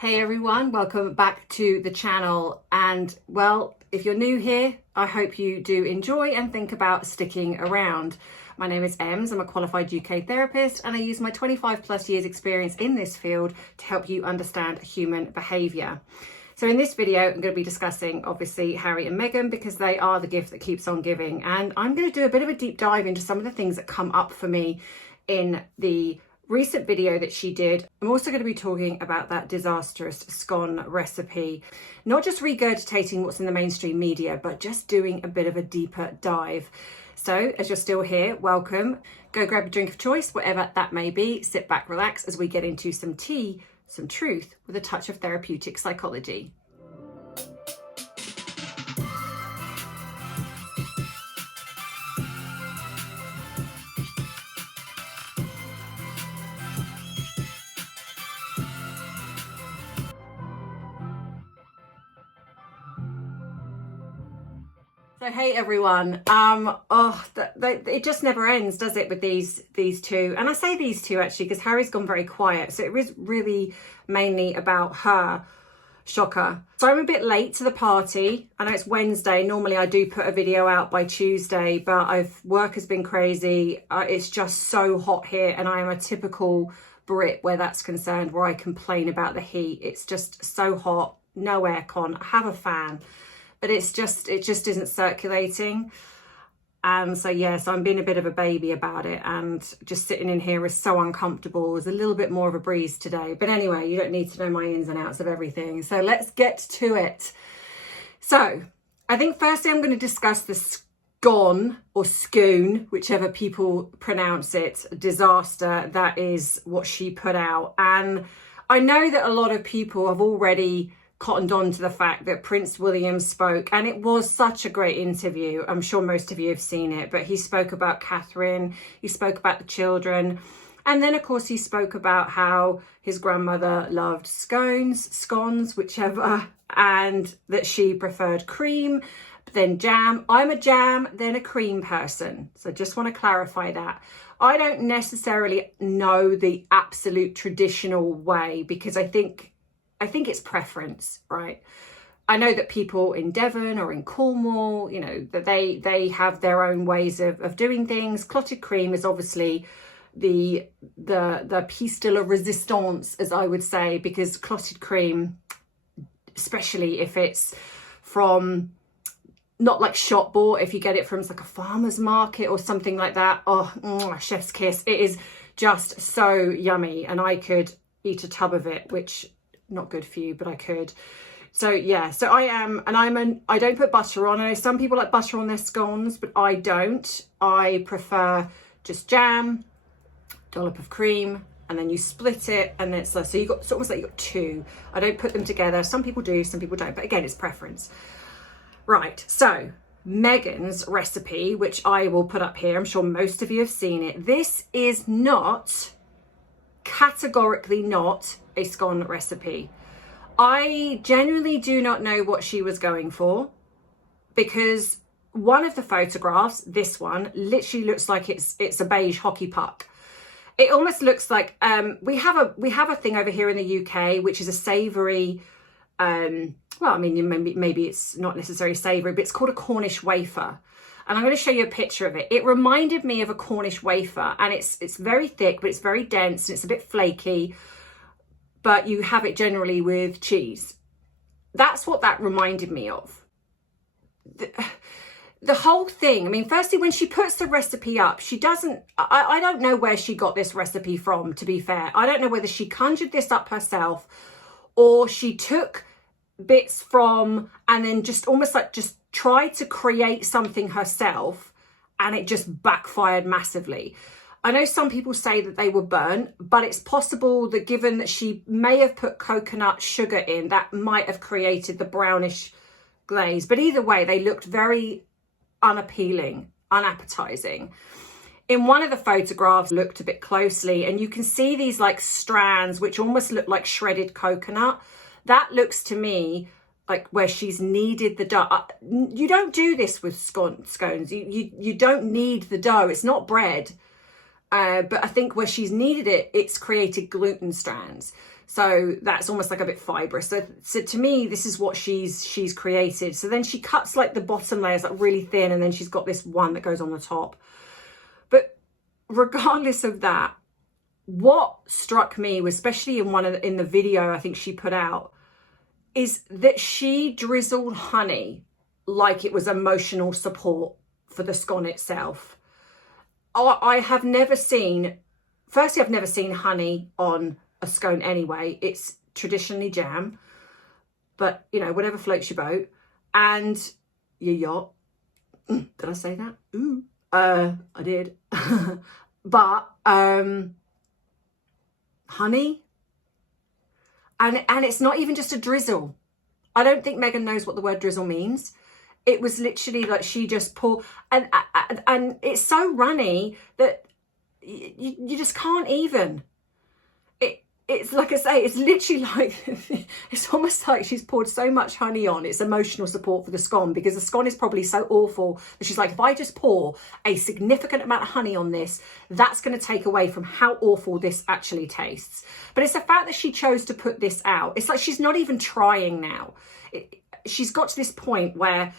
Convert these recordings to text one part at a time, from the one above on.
Hey everyone, welcome back to the channel. And well, if you're new here, I hope you do enjoy and think about sticking around. My name is Ems, I'm a qualified UK therapist and I use my 25 plus years experience in this field to help you understand human behaviour. So in this video, I'm going to be discussing obviously Harry and Meghan because they are the gift that keeps on giving. And I'm going to do a bit of a deep dive into some of the things that come up for me in the recent video that she did. I'm also going to be talking about that disastrous scone recipe, not just regurgitating what's in the mainstream media, but just doing a bit of a deeper dive. So as you're still here, welcome. Go grab a drink of choice, whatever that may be. Sit back, relax as we get into some tea, some truth with a touch of therapeutic psychology. So hey everyone, it just never ends, does it, with these two? And I say these two actually because Harry's gone very quiet, so it was really mainly about her. Shocker. So I'm a bit late to the party. I know it's Wednesday. Normally I do put a video out by Tuesday, but work has been crazy. It's just so hot here, and I am a typical Brit where that's concerned, where I complain about the heat. It's just so hot, no aircon. I have a fan, but it just isn't circulating. And so yes, I'm being a bit of a baby about it, and just sitting in here is so uncomfortable. There's a little bit more of a breeze today, but anyway, you don't need to know my ins and outs of everything, so let's get to it. So I think firstly I'm going to discuss the scone or scone, whichever people pronounce it, disaster that is what she put out. And I know that a lot of people have already cottoned on to the fact that Prince William spoke, and it was such a great interview. I'm sure most of you have seen it, but he spoke about Catherine, he spoke about the children, and then of course he spoke about how his grandmother loved scones, whichever, and that she preferred cream, then jam. I'm a jam, then a cream person. So just want to clarify that. I don't necessarily know the absolute traditional way because I think it's preference, right? I know that people in Devon or in Cornwall, you know, that they have their own ways of doing things. Clotted cream is obviously the piece de la resistance, as I would say, because clotted cream, especially if it's from not like shop bought, if you get it from like a farmer's market or something like that, oh, chef's kiss. It is just so yummy, and I could eat a tub of it, which not good for you, but I could. So yeah, so I don't put butter on. I know some people like butter on their scones, but I don't. I prefer just jam, dollop of cream, and then you split it, and it's so you got, it's almost like you got two. I don't put them together. Some people do, some people don't, but again, it's preference. Right, so Meghan's recipe, which I will put up here, I'm sure most of you have seen it. This is not, categorically not, a scone recipe. I genuinely do not know what she was going for, because one of the photographs, this one, literally looks like it's a beige hockey puck. It almost looks like we have a thing over here in the UK which is a savoury, well, I mean, maybe it's not necessarily savoury, but it's called a Cornish wafer. And I'm going to show you a picture of it. It reminded me of a Cornish wafer, and it's very thick, but it's very dense, and it's a bit flaky, but you have it generally with cheese. That's what that reminded me of. The whole thing, I mean, firstly, when she puts the recipe up, she doesn't, I don't know where she got this recipe from, to be fair. I don't know whether she conjured this up herself or she took bits from and then just almost like just tried to create something herself, and it just backfired massively. I know some people say that they were burnt, but it's possible that given that she may have put coconut sugar in, that might have created the brownish glaze. But either way, they looked very unappealing, unappetizing. In one of the photographs, looked a bit closely, and you can see these like strands which almost look like shredded coconut. That looks to me like where she's kneaded the dough. You don't do this with scones. You don't knead the dough. It's not bread. But I think where she's kneaded it, it's created gluten strands. So that's almost like a bit fibrous. So to me, this is what she's created. So then she cuts like the bottom layers like really thin, and then she's got this one that goes on the top. But regardless of that, what struck me was, especially in the video I think she put out, is that she drizzled honey like it was emotional support for the scone itself. I have never seen, firstly, I've never seen honey on a scone anyway. It's traditionally jam, but you know, whatever floats your boat and your yacht. Did I say that? Ooh, I did. But honey, and it's not even just a drizzle. I don't think Megan knows what the word drizzle means. It was literally like she just poured, and it's so runny that you just can't even. It's like I say, it's literally like, it's almost like she's poured so much honey on. It's emotional support for the scone, because the scone is probably so awful that she's like, if I just pour a significant amount of honey on this, that's going to take away from how awful this actually tastes. But it's the fact that she chose to put this out. It's like she's not even trying now. She's got to this point where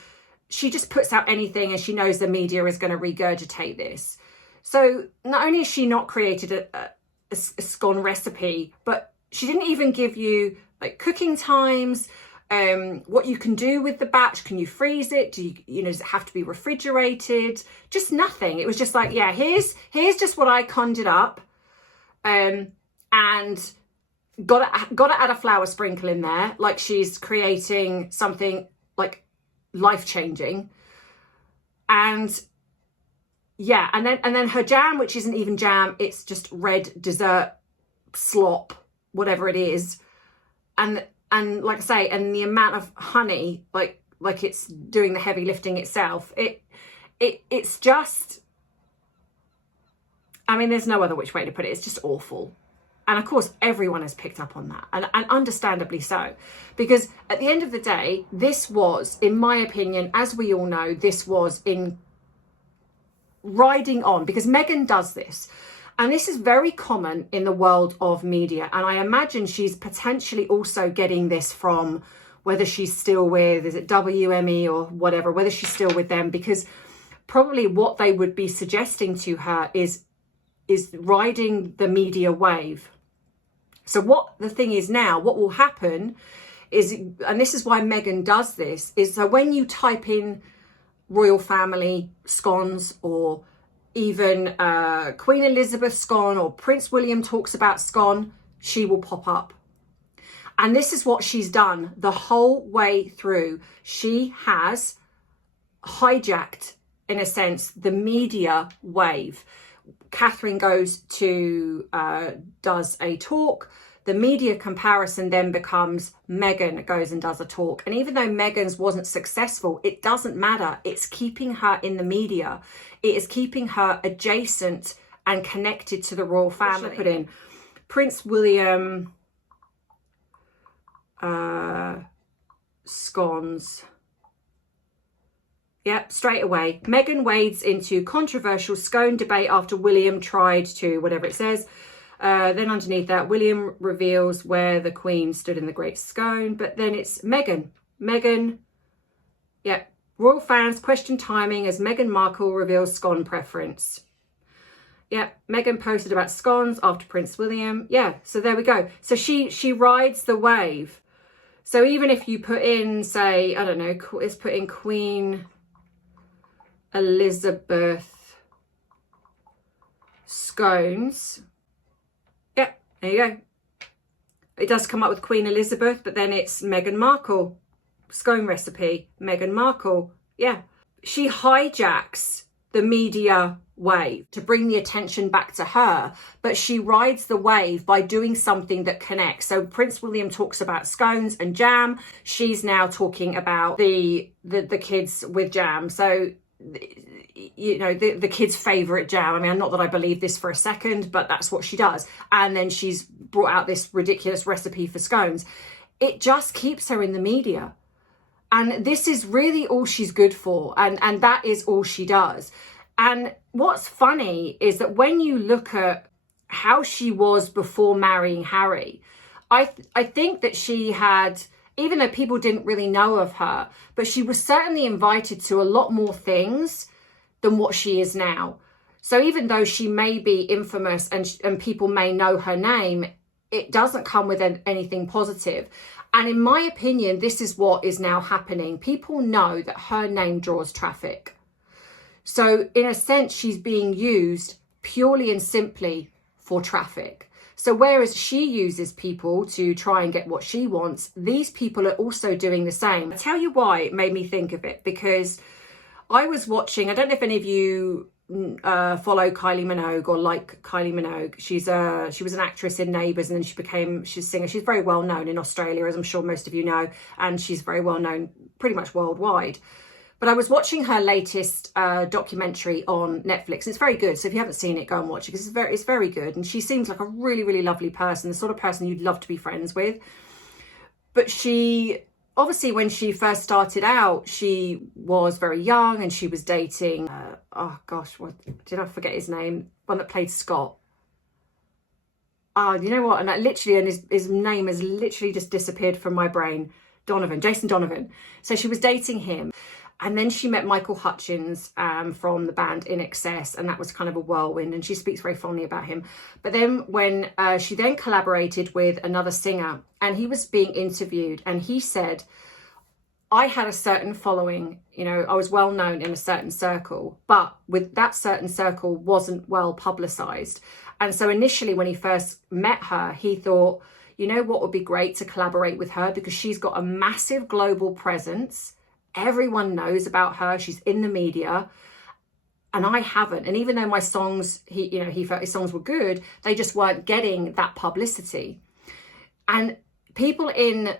she just puts out anything and she knows the media is going to regurgitate this. So not only has she not created a scone recipe, but she didn't even give you like cooking times, what you can do with the batch. Can you freeze it? Does it have to be refrigerated? Just nothing. It was just like, yeah, here's just what I conjured up, and got to add a flour sprinkle in there, like she's creating something like life-changing. And yeah, and then her jam, which isn't even jam, it's just red dessert slop, whatever it is. And like I say, and the amount of honey, like it's doing the heavy lifting itself. It's just, I mean, there's no other which way to put it. It's just awful. And of course, everyone has picked up on that, and understandably so, because at the end of the day, this was, in my opinion, as we all know, this was in riding on, because Megan does this, and this is very common in the world of media, and I imagine she's potentially also getting this from, whether she's still with, is it WME or whatever, whether she's still with them, because probably what they would be suggesting to her is riding the media wave. So what the thing is now, what will happen is, and this is why Megan does this, is so when you type in royal family scones, or even Queen Elizabeth scone, or Prince William talks about scone, she will pop up. And this is what she's done the whole way through. She has hijacked, in a sense, the media wave. Catherine goes to, does a talk. The media comparison then becomes Meghan goes and does a talk. And even though Meghan's wasn't successful, it doesn't matter. It's keeping her in the media. It is keeping her adjacent and connected to the royal family. Put in Prince William scones. Yep, straight away. Meghan wades into controversial scone debate after William tried to, whatever it says. Then underneath that, William reveals where the Queen stood in the Great Scone. But then it's Meghan. Meghan, yeah. Royal fans question timing as Meghan Markle reveals scone preference. Yeah, Meghan posted about scones after Prince William. Yeah, so there we go. So she rides the wave. So even if you put in, say, I don't know, let's put in Queen Elizabeth scones. Yep, there you go. It does come up with Queen Elizabeth, but then it's Meghan Markle scone recipe. Meghan Markle. Yeah. She hijacks the media wave to bring the attention back to her, but she rides the wave by doing something that connects. So Prince William talks about scones and jam. She's now talking about the kids with jam. So, you know, the kids' favorite jam. I mean, not that I believe this for a second, but that's what she does. And then she's brought out this ridiculous recipe for scones. It just keeps her in the media. And this is really all she's good for. And that is all she does. And what's funny is that when you look at how she was before marrying Harry, I think that she had, even though people didn't really know of her, but she was certainly invited to a lot more things than what she is now. So even though she may be infamous and people may know her name, it doesn't come with anything positive. And in my opinion, this is what is now happening. People know that her name draws traffic. So in a sense, she's being used purely and simply for traffic. So whereas she uses people to try and get what she wants, these people are also doing the same. I'll tell you why it made me think of it, because I was watching, I don't know if any of you follow Kylie Minogue or like Kylie Minogue. She was an actress in Neighbours, and then she's a singer. She's very well known in Australia, as I'm sure most of you know, and she's very well known pretty much worldwide. But I was watching her latest documentary on Netflix. It's very good. So if you haven't seen it, go and watch it, because it's very good. And she seems like a really, really lovely person, the sort of person you'd love to be friends with. But she, obviously, when she first started out, she was very young and she was dating, oh gosh, what did I forget his name? One that played Scott. You know what? And his name has literally just disappeared from my brain. Jason Donovan. So she was dating him. And then she met Michael Hutchins from the band In Excess, and that was kind of a whirlwind, and she speaks very fondly about him. But then when she then collaborated with another singer, and he was being interviewed, and he said, I had a certain following, you know, I was well known in a certain circle, but with that certain circle wasn't well publicized. And so initially when he first met her, he thought, you know what would be great to collaborate with her, because she's got a massive global presence. Everyone knows about her. She's in the media, and I haven't. And even though my songs, he felt his songs were good, they just weren't getting that publicity. And people in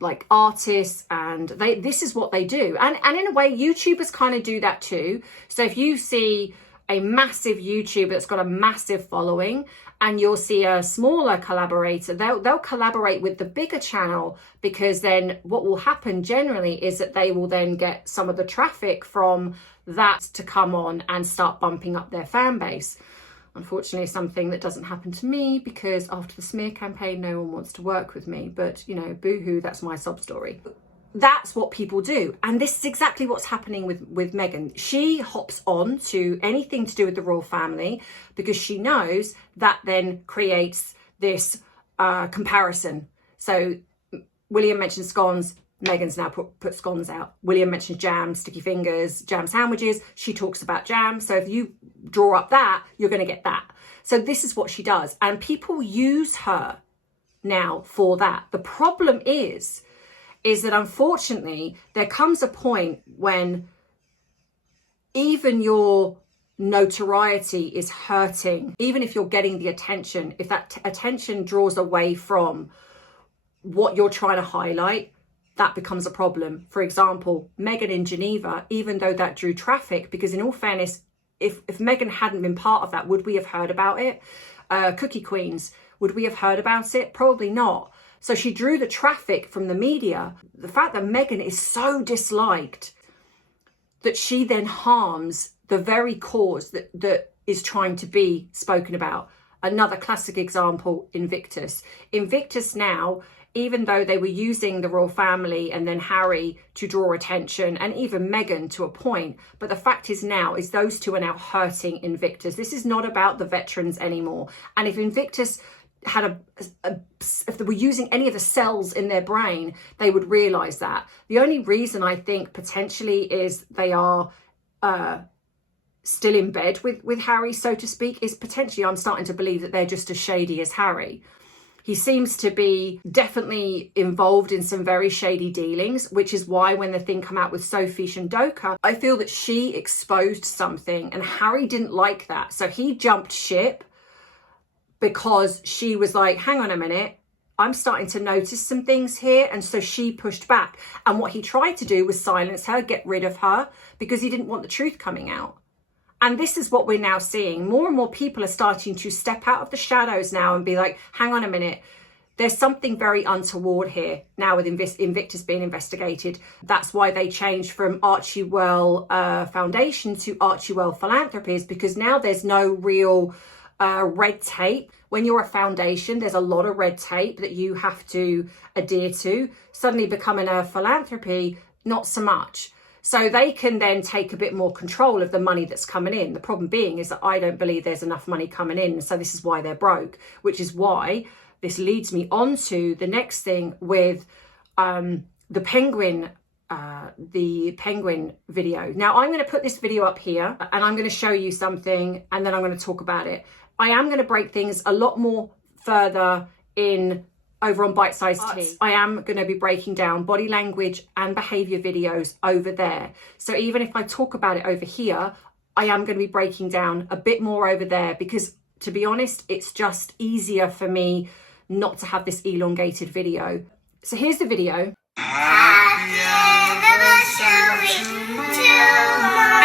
like artists, and this is what they do. And in a way, YouTubers kind of do that too. So if you see a massive YouTuber that's got a massive following, and you'll see a smaller collaborator, they'll collaborate with the bigger channel, because then what will happen generally is that they will then get some of the traffic from that to come on and start bumping up their fan base. Unfortunately, something that doesn't happen to me, because after the smear campaign, no one wants to work with me. But, you know, boo-hoo, that's my sob story. That's what people do. And this is exactly what's happening with Meghan. She hops on to anything to do with the royal family, because she knows that then creates this comparison. So William mentioned scones, Meghan's now put scones out. William mentions jam, sticky fingers, jam sandwiches. She talks about jam. So if you draw up that, you're going to get that. So this is what she does. And people use her now for that. The problem is that unfortunately there comes a point when even your notoriety is hurting. Even if you're getting the attention, if that attention draws away from what you're trying to highlight, that becomes a problem. For example, Meghan in Geneva, even though that drew traffic, because in all fairness, if Meghan hadn't been part of that, would we have heard about it? Cookie Queens, would we have heard about it? Probably not. So she drew the traffic from the media. The fact that Meghan is so disliked that she then harms the very cause that is trying to be spoken about. Another classic example, Invictus. Invictus now, even though they were using the royal family and then Harry to draw attention, and even Meghan to a point, but the fact is now is those two are now hurting Invictus. This is not about the veterans anymore. And if Invictus had if they were using any of the cells in their brain, they would realize that. The only reason I think potentially is they are still in bed with Harry, so to speak, is potentially I'm starting to believe that they're just as shady as Harry. He seems to be definitely involved in some very shady dealings, which is why when the thing came out with Sophie Shandoka, I feel that she exposed something and Harry didn't like that. So he jumped ship because she was like, hang on a minute, I'm starting to notice some things here. And so she pushed back. And what he tried to do was silence her, get rid of her, because he didn't want the truth coming out. And this is what we're now seeing. More and more people are starting to step out of the shadows now and be like, hang on a minute, there's something very untoward here now with Invictus being investigated. That's why they changed from Archie Well Foundation to Archie Well Philanthropies, because now there's no real red tape. When you're a foundation, there's a lot of red tape that you have to adhere to. Suddenly becoming a philanthropy, not so much. So they can then take a bit more control of the money that's coming in. The problem being is that I don't believe there's enough money coming in. So this is why they're broke, which is why this leads me on to the next thing with the penguin video. Now I'm going to put this video up here and I'm going to show you something and then I'm going to talk about it. I am going to break things a lot more further in over on BiteSize Tea. I am going to be breaking down body language and behavior videos over there. So even if I talk about it over here, I am going to be breaking down a bit more over there because, to be honest, it's just easier for me not to have this elongated video. So here's the video. Happy anniversary to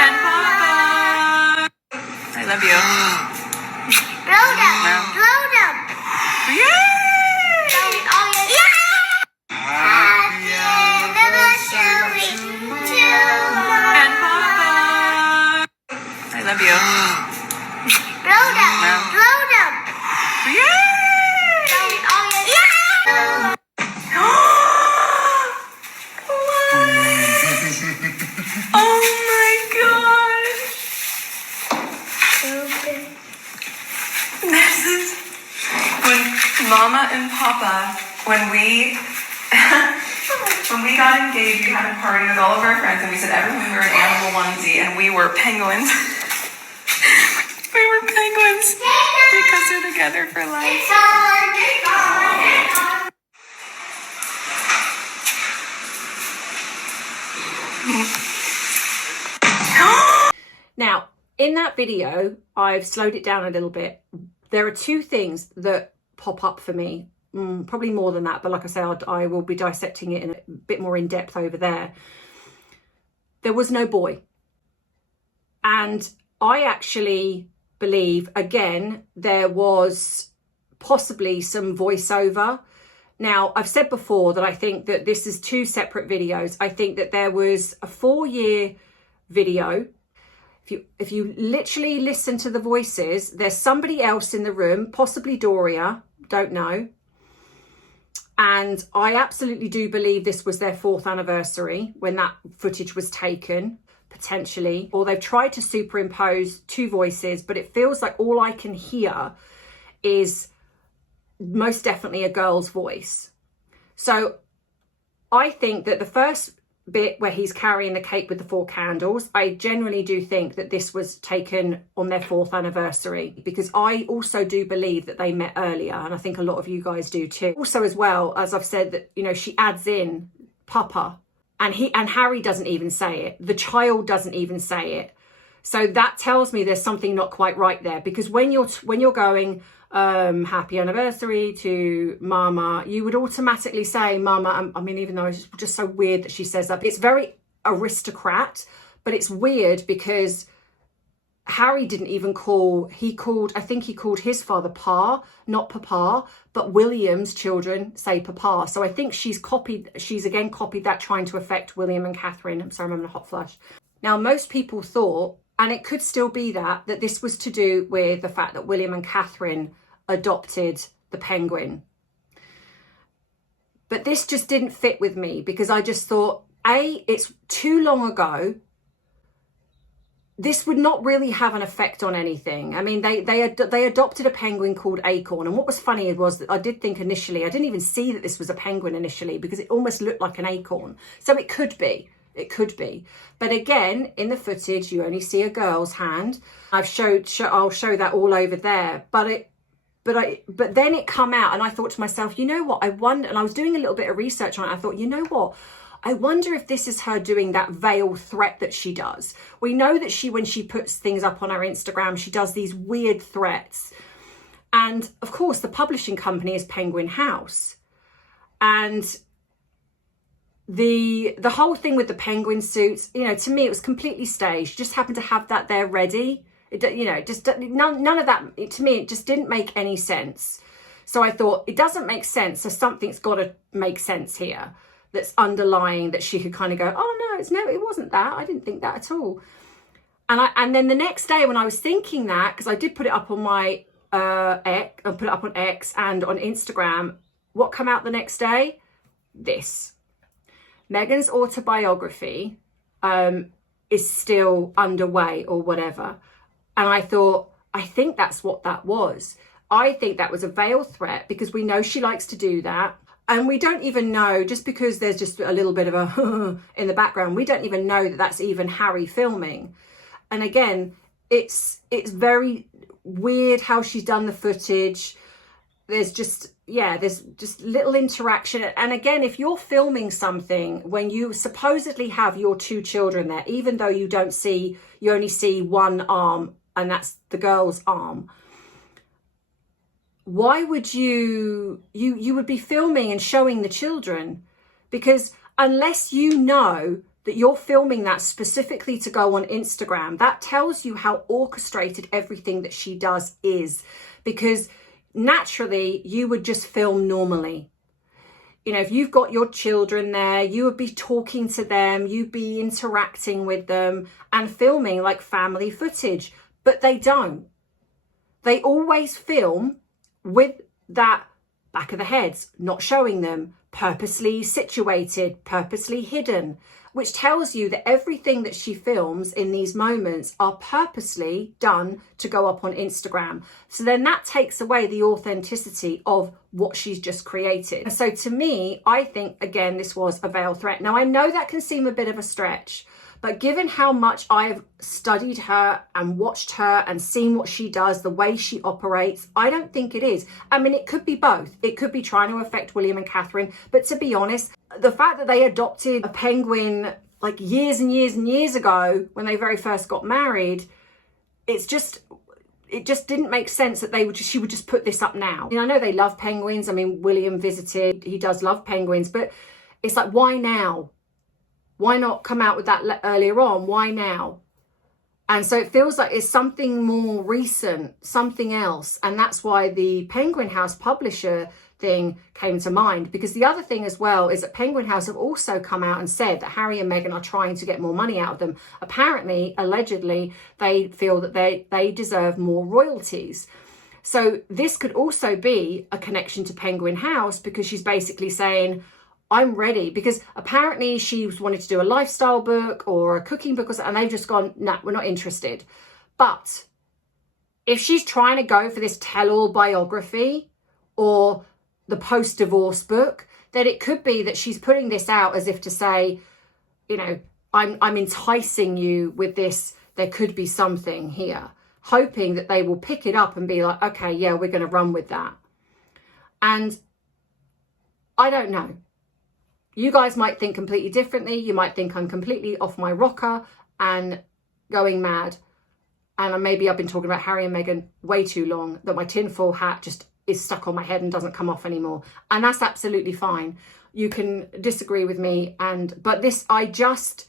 and Papa. I love you. Blow them, blow them. Yay! Happy anniversary to And Papa. I love you. Blow them, blow them. Yay! Oh my gosh! This is when Mama and Papa, when we got engaged, we had a party with all of our friends and we said everyone we were an animal onesie and we were penguins. We were penguins because they're together for life. Now, in that video, I've slowed it down a little bit. There are two things that pop up for me, probably more than that, but like I said, I will be dissecting it in a bit more in depth over there. There was no boy. And I actually believe, again, there was possibly some voiceover. Now, I've said before that I think that this is two separate videos. I think that there was a 4-year video. If you literally listen to the voices, there's somebody else in the room, possibly Doria, don't know. And I absolutely do believe this was their 4th anniversary when that footage was taken, potentially. Or they've tried to superimpose 2 voices, but it feels like all I can hear is most definitely a girl's voice. So I think that the first bit where he's carrying the cake with the 4 candles, I generally do think that this was taken on their 4th anniversary, because I also do believe that they met earlier, and I think a lot of you guys do too. Also, as well, as I've said, that, you know, she adds in Papa, and Harry doesn't even say it. The child doesn't even say it. So that tells me there's something not quite right there, because when you're going happy anniversary to Mama, you would automatically say Mama. I mean, even though it's just so weird that she says that. It's very aristocrat, but it's weird because Harry didn't even I think he called his father Pa, not Papa, but William's children say Papa. So I think she's again copied that, trying to affect William and Catherine. I'm sorry, I'm having a hot flush. Now, most people thought, and it could still be that this was to do with the fact that William and Catherine adopted the penguin. But this just didn't fit with me, because I just thought, it's too long ago. This would not really have an effect on anything. I mean, they adopted a penguin called Acorn. And what was funny was that I did think initially, I didn't even see that this was a penguin initially, because it almost looked like an acorn. So it could be. It could be. But again, in the footage, you only see a girl's hand. I'll show that all over there. But then it come out, and I thought to myself, you know what? I wonder, and I was doing a little bit of research on it. I thought, you know what? I wonder if this is her doing that veil threat that she does. We know that when she puts things up on her Instagram, she does these weird threats. And of course, the publishing company is Penguin House. And the whole thing with the penguin suits, you know, to me, it was completely staged. Just happened to have that there ready. None of that, to me, it just didn't make any sense. So I thought, it doesn't make sense. So something's got to make sense here that's underlying, that she could kind of go, oh no, it wasn't that. I didn't think that at all. And then the next day when I was thinking that, because I did put it up on my X, and put it up on X and on Instagram, what came out the next day? This. Meghan's autobiography is still underway or whatever. And I thought, I think that's what that was. I think that was a veiled threat, because we know she likes to do that. And we don't even know, just because there's just a little bit of a in the background, we don't even know that that's even Harry filming. And again, it's very weird how she's done the footage. There's just little interaction. And again, if you're filming something when you supposedly have your 2 children there, even though you only see one arm, and that's the girl's arm, why would you would be filming and showing the children? Because unless you know that you're filming that specifically to go on Instagram, that tells you how orchestrated everything that she does is. Because naturally you would just film normally. You know, if you've got your children there, you would be talking to them, you'd be interacting with them and filming like family footage. But they don't. They always film with that back of the heads, not showing them, purposely situated, purposely hidden, which tells you that everything that she films in these moments are purposely done to go up on Instagram. So then that takes away the authenticity of what she's just created. So to me, I think, again, this was a veiled threat. Now, I know that can seem a bit of a stretch, but given how much I've studied her and watched her and seen what she does, the way she operates, I don't think it is. I mean, it could be both. It could be trying to affect William and Catherine. But to be honest, the fact that they adopted a penguin like years and years and years ago when they very first got married, it just didn't make sense that she would just put this up now. I know they love penguins. I mean, William visited, he does love penguins, but it's like, why now? Why not come out with that earlier on? Why now? And so it feels like it's something more recent, something else. And that's why the Penguin House publisher thing came to mind. Because the other thing as well is that Penguin House have also come out and said that Harry and Meghan are trying to get more money out of them. Apparently, allegedly, they feel that they deserve more royalties. So this could also be a connection to Penguin House, because she's basically saying, I'm ready, because apparently she wanted to do a lifestyle book or a cooking book or something, and they've just gone, nah, we're not interested. But if she's trying to go for this tell-all biography or the post-divorce book, then it could be that she's putting this out as if to say, you know, I'm enticing you with this. There could be something here, hoping that they will pick it up and be like, okay, yeah, we're going to run with that. And I don't know. You guys might think completely differently. You might think I'm completely off my rocker and going mad. And maybe I've been talking about Harry and Meghan way too long, that my tinfoil hat just is stuck on my head and doesn't come off anymore. And that's absolutely fine. You can disagree with me. But this, I trust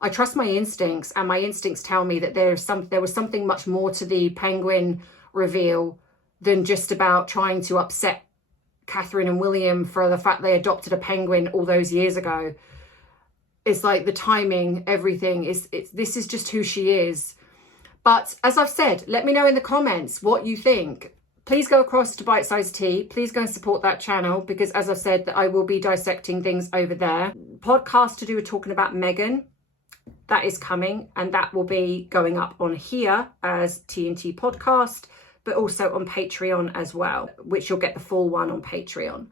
my instincts, and my instincts tell me that there was something much more to the penguin reveal than just about trying to upset Catherine and William for the fact they adopted a penguin all those years ago. It's like the timing, everything this is just who she is. But as I've said, let me know in the comments what you think. Please go across to BiteSize Tea. Please go and support that channel, because as I've said, that I will be dissecting things over there. Podcast to do with talking about Meghan, that is coming, and that will be going up on here as T&T podcast, but also on Patreon as well, which you'll get the full one on Patreon.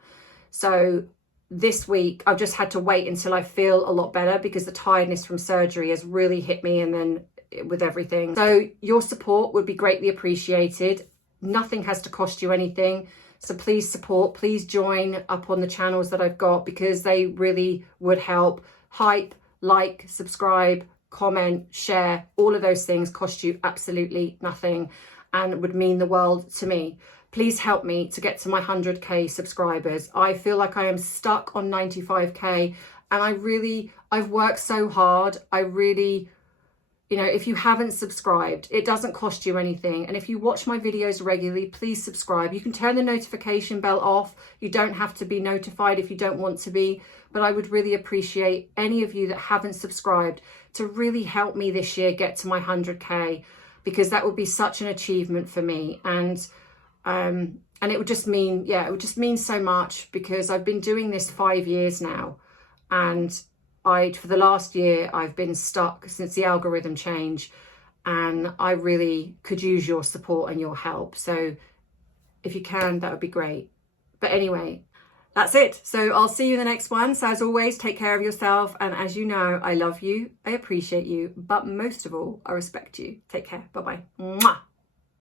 So this week, I've just had to wait until I feel a lot better, because the tiredness from surgery has really hit me, and then with everything. So your support would be greatly appreciated. Nothing has to cost you anything. So please support, please join up on the channels that I've got, because they really would help. Hype, like, subscribe, comment, share, all of those things cost you absolutely nothing and would mean the world to me. Please help me to get to my 100k subscribers. I feel like I am stuck on 95k, and I've worked so hard. I really, you know, if you haven't subscribed, it doesn't cost you anything. And if you watch my videos regularly, please subscribe. You can turn the notification bell off. You don't have to be notified if you don't want to be, but I would really appreciate any of you that haven't subscribed to really help me this year get to my 100k, because that would be such an achievement for me. And And it would just mean, yeah, it would just mean so much, because I've been doing this 5 years now, and for the last year, I've been stuck since the algorithm change, and I really could use your support and your help. So if you can, that would be great. But anyway, that's it. So I'll see you in the next one. So as always, take care of yourself. And as you know, I love you, I appreciate you, but most of all, I respect you. Take care. Bye-bye. Mwah.